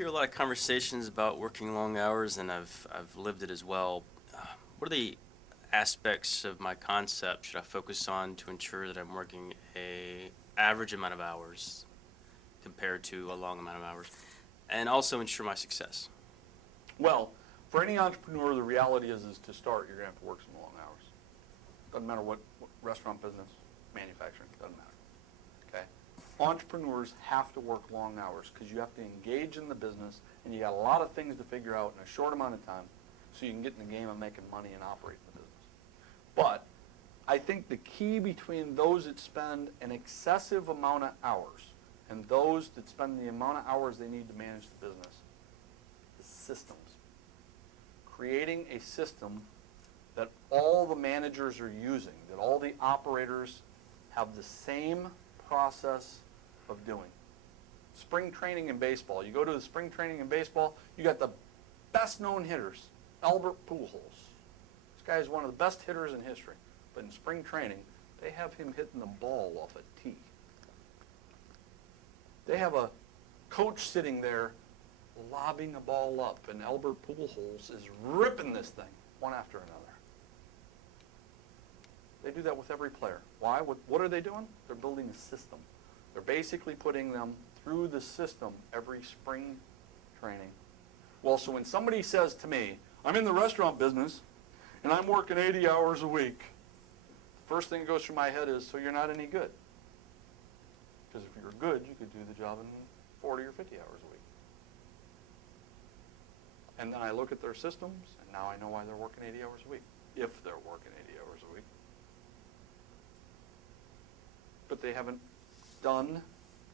hear a lot of conversations about working long hours, and I've lived it as well. What are the aspects of my concept should I focus on to ensure that I'm working a average amount of hours compared to a long amount of hours, and also ensure my success? Well, for any entrepreneur, the reality is to start, you're going to have to work some long hours. Doesn't matter what restaurant business, manufacturing, doesn't matter. Okay? Entrepreneurs have to work long hours because you have to engage in the business and you got a lot of things to figure out in a short amount of time so you can get in the game of making money and operate the business. But I think the key between those that spend an excessive amount of hours and those that spend the amount of hours they need to manage the business is systems. Creating a system that all the managers are using, that all the operators have the same process of doing. Spring training in baseball. You go to the spring training in baseball, you got the best known hitters, Albert Pujols. This guy is one of the best hitters in history. But in spring training, they have him hitting the ball off a tee. They have a coach sitting there lobbing a ball up, and Albert Pujols is ripping this thing one after another. They do that with every player. Why? What are they doing? They're building a system. They're basically putting them through the system every spring training. Well, so when somebody says to me, I'm in the restaurant business, and I'm working 80 hours a week, the first thing that goes through my head is, so you're not any good. Because if you're good, you could do the job in 40 or 50 hours a week. And then I look at their systems, and now I know why they're working 80 hours a week, if they're working 80 hours a week. But they haven't done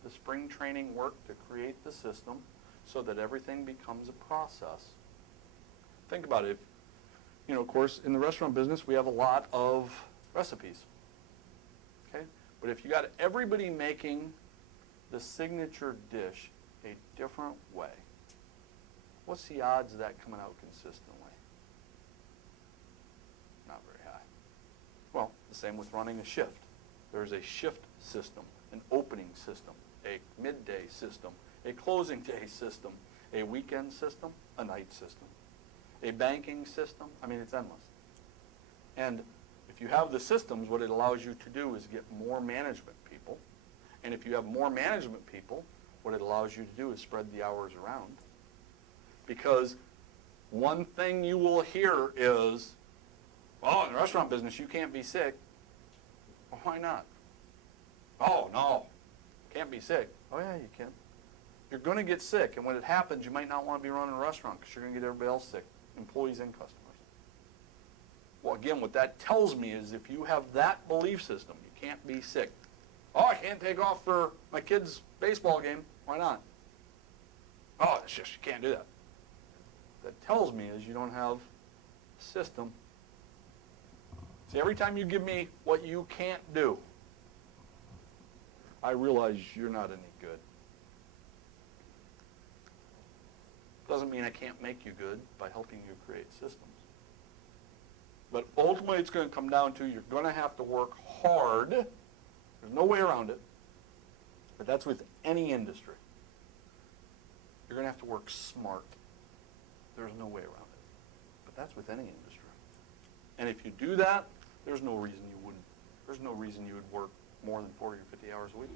the spring training work to create the system so that everything becomes a process. Think about it. Of course, in the restaurant business, we have a lot of recipes. Okay? But if you got everybody making the signature dish a different way, what's the odds of that coming out consistently? Not very high. Well, the same with running a shift. There's a shift system, an opening system, a midday system, a closing day system, a weekend system, a night system, a banking system. I mean, it's endless. And if you have the systems, what it allows you to do is get more management people. And if you have more management people, what it allows you to do is spread the hours around. Because one thing you will hear is, well, in the restaurant business, you can't be sick. Well, why not? Oh, no, can't be sick. Oh, yeah, you can. You're going to get sick, and when it happens, you might not want to be running a restaurant because you're going to get everybody else sick, employees and customers. Well, again, what that tells me is if you have that belief system, you can't be sick. Oh, I can't take off for my kid's baseball game. Why not? Oh, it's just, you can't do that. That tells me is you don't have a system. See, every time you give me what you can't do, I realize you're not any good. Doesn't mean I can't make you good by helping you create systems. But ultimately it's going to come down to you're going to have to work hard. There's no way around it. But that's with any industry. You're going to have to work smart. There's no way around it. But that's with any industry. And if you do that, there's no reason you wouldn't. There's no reason you would work more than 40 or 50 hours a week.